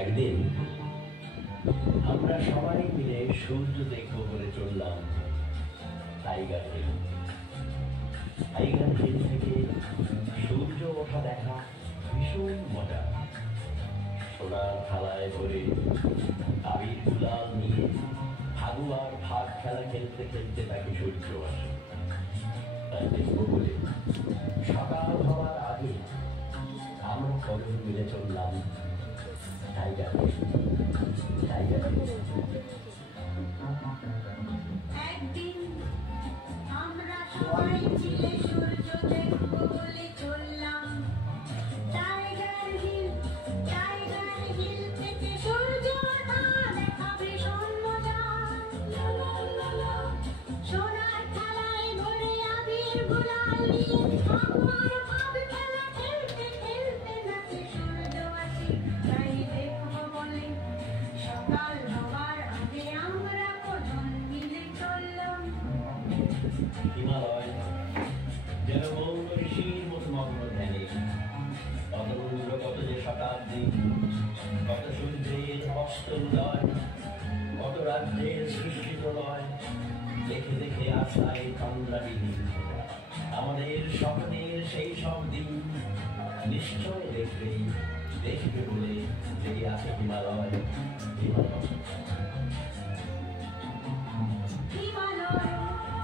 একদিন আমরা সবাই মিলে সূর্য দেখবো বলে চললাম টাইগার হিল। টাইগার হিল থেকে সূর্য ওঠা দেখা ভীষণ মজা। সোনার থালায় ভরে আবির গুলাল নিয়ে ফাগুয়ার ভাগ খেলা খেলতে খেলতে তাকে সূর্য আসে। তাই দেখবো বলে সকাল হওয়ার আগে আমরা কজন মিলে চললাম টাইগার হিল। টাইগার হিল একদিন আমরা সবাই মিলে সূর্য দেখবো বলে চললাম টাইগার হিল। টাইগার হিল থেকে সূর্য ওঠা দেখা ভীষণ মজা। সোনার থালায় ভরে আবির গুলাল নিয়ে ফাগুয়ার ভাগ খেলা খেলতে খেলতে নাচে সূর্য আসে। তাই দেখবো বলে সকাল হওয়ার আগে আমরা কজন মিলে চললাম। হিমালয় যেন মৌন ঋষির মতো মগ্ন ধ্যানে। কত রুদ্র কত যে শতাব্দী, কত সূর্যের অস্ত উদয়, কত রাজ্যের সৃষ্টি প্রলয়, দেখে দেখে আশায় তন্দ্রাবিহীন আমাদের স্বপ্নের সেই সব দিন। নিশ্চয় দেখবে বলে জেগে আছে হিমালয়। হিমালয় হিমালয়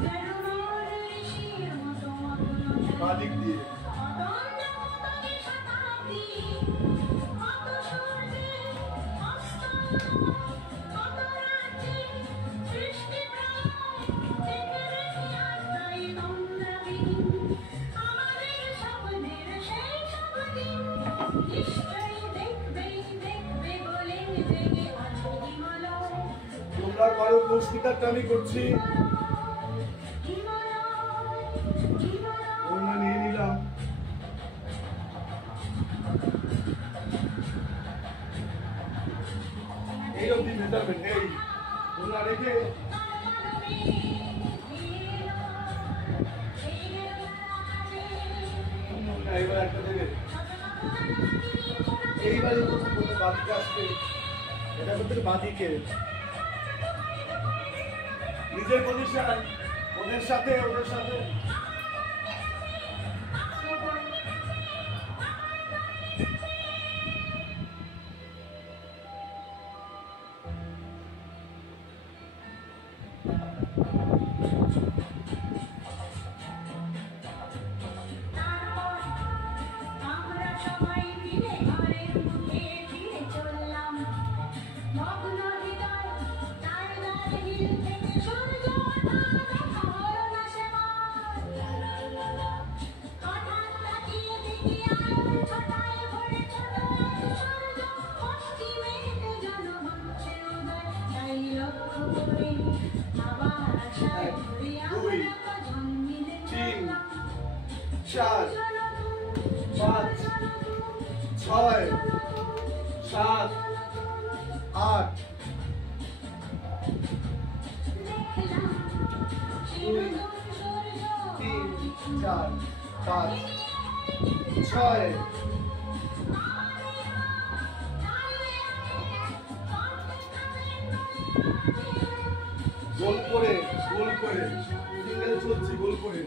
যেন মৌন ঋষির মতো মগ্ন বাদিক দিয়ে অদম্য কত যে শতাব্দী, কত সূর্যের অস্ত উদয়, কত রাজ্যের সৃষ্টি প্রলয়, দেখে দেখে আশায় তন্দ্রাবিহীন আমাদের স্বপ্নের সেই সব দিন। নিশ্চয়ই দেখবে বলে জেগে আছে হিমালয়। তোমরা করো পুরস্কারটা আমি করছি। ওনা নিয়ে নিলাম। এই অবধি মেটাবেন। এই ওনা রেখে এইবার একটা দেবে। এইবারে প্রথম বাদিকে আসবে। এটা করতে বাদিকে নিজের পজিশন ওদের সাথে আমরা সবাই মিলে ঘরের মুখে ফিরে চললাম মগ্ন হৃদয়। টাইগার হিল থেকে সূর্য ওঠা দেখা হলো না সেবার। হঠাৎ তাকিয়ে দেখি আলোর ছটায় ভরে ছোট এক সূর্য, পশ্চিমেতে যেন হচ্ছে উদয়। তাই লক্ষ্য করে আবার আশায় ভরে আমরা কজন মিলে চললাম 4 5 6 7 8 2 3 4 5 6 গোল করে সিঙ্গেল চলছি গোল করে।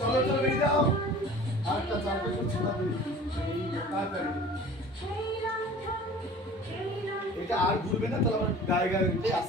চলো বেরিয়ে যাও। আরেকটা চাপে করছি না তাড়াতাড়ি। এটা আর ঘুরবে না, তাহলে আমার গায়ে